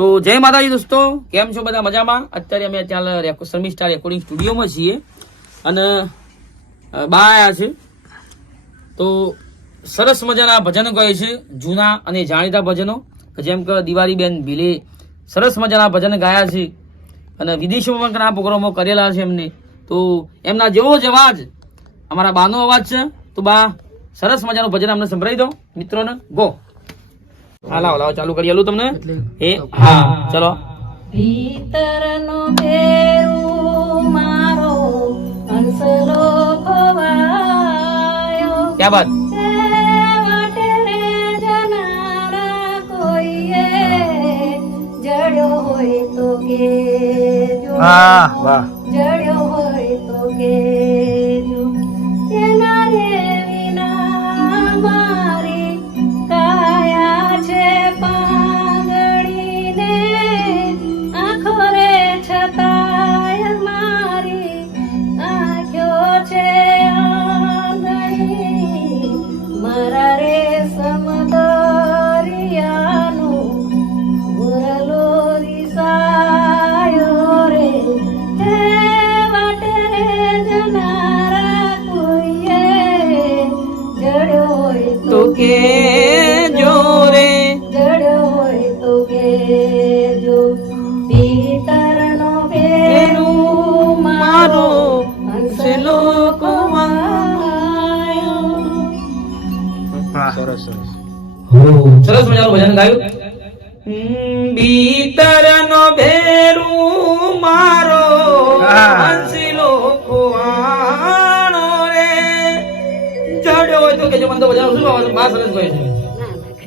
તો જય માતાજી દોસ્તો, કેમ છો બધા? મજામાં? અત્યારે અમે ત્યાં શર્મી સ્ટાર રેકોર્ડિંગ સ્ટુડિયોમાં છીએ અને બા આયા છે. તો સરસ મજાના ભજનો ગાય છે, જૂના અને જાણીતા ભજનો, જેમ કે દિવાળીબેન ભીલે સરસ મજાના ભજન ગાયા છે અને વિદેશોમાં પણ આ પ્રોગ્રામો કરેલા છે એમને. તો એમના જેવો જ અવાજ અમારા બાનો અવાજ છે. તો બા સરસ મજાનું ભજન અમને સંભળાવી દો મિત્રોને. ગો. હા લાવો લાવો ચાલુ કરી આલું તમને. હા ચલો. ભીતરનો ભેરું મારો હંસલો ખોવાયો, ક્યાં બાત. વાટે રે જનારા કોઈએ જડ્યો હોય તો કેજો, જડ્યો હોય તો કેજો. એના રે વિના મારી કાયા છે પાંગડીને, આંખો રે છતાંય મારી આંખ્યો છે આંધળી. મારા રે સમદરિયાનું ઉરલો રીસાયો રે, હે વાટે રે જનારા કોઈએ જડ્યો હોય તો કેજો રે. જડ્યો હોય તો કેજો. પિતરનો ભેરું મારો હંસલો ખોવાયો. સરસ મજાનું ભજન ગાયું. બીતરનો ભેરું મારો હંસલો ખોવાણો રે, જડ્યો હોય તો કેજો. મને તો ભજન શું બા સરસ ગાય છે.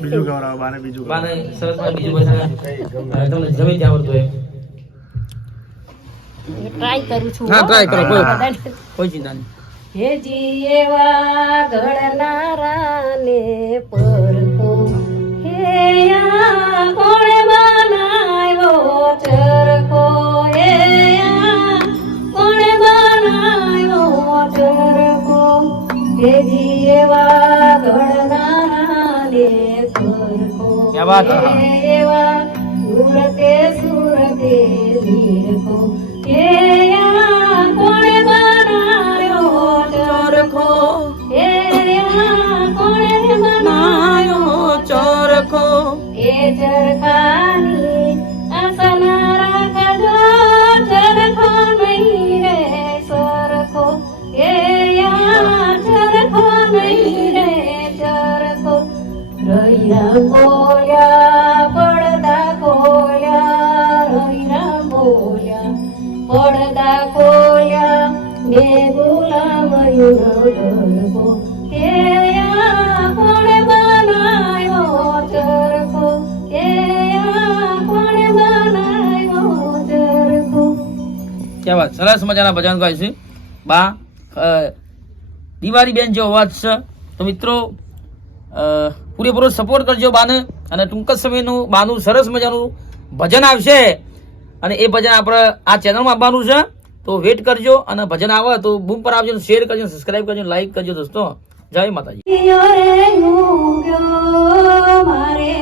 બીજું ગૌરવ બાને બીજું બાને સરસ બીજું ભજન તમને જમી ત્યાં આવડતું હોય. ટ્રાય કરું છું. હા ટ્રાય કરો, કોઈ ચિંતા નહીં. હેજી એવા ઘડનારાને પરખો, હે આ કોણે બનાવ્યો ચરખો, હે આ કોણે બનાવ્યો ચરખો. હેજી એવા ઘડનારાને પરખો, ક્યા વાત. હે એવા સુરતે સુરતે નીરખો, હે આ કોણે બનાવ્યો ચરખો, હે આ કોણે બનાવ્યો ચોરખો. એ ચરખાની આસના રાખજો, ચરખો નહીં રે સરખો, એ આ ચરખો નહીં રે ચરખો. રૈયા બોલ્યા પડદા ખોલ્યા, રૈયા બોલ્યા પડદા ખોલ્યા, બે ગુલામયું ઢળકો, હે આ કોણે બનાવ્યો ચરખો, હે આ કોણે બનાવ્યો ચરખો. ક્યાં વાત. સરસ મજાના ભજન ગાય છે બા. દિવાળી બેન જેવો અવાજ છે. તો મિત્રો પૂરેપૂરો સપોર્ટ કરજો બાને, અને ટૂંક જ સમયનું બાનું સરસ મજાનું ભજન આવશે અને એ ભજન આપણે આ ચેનલમાં આપવાનું છે. તો વેટ કરજો અને ભજન આવે તો બૂમ પર આવજો, શેર કરજો, સબસ્ક્રાઇબ કરજો, લાઈક કરજો દોસ્તો. જય માતાજી. રે ઊંઘ્યો મારે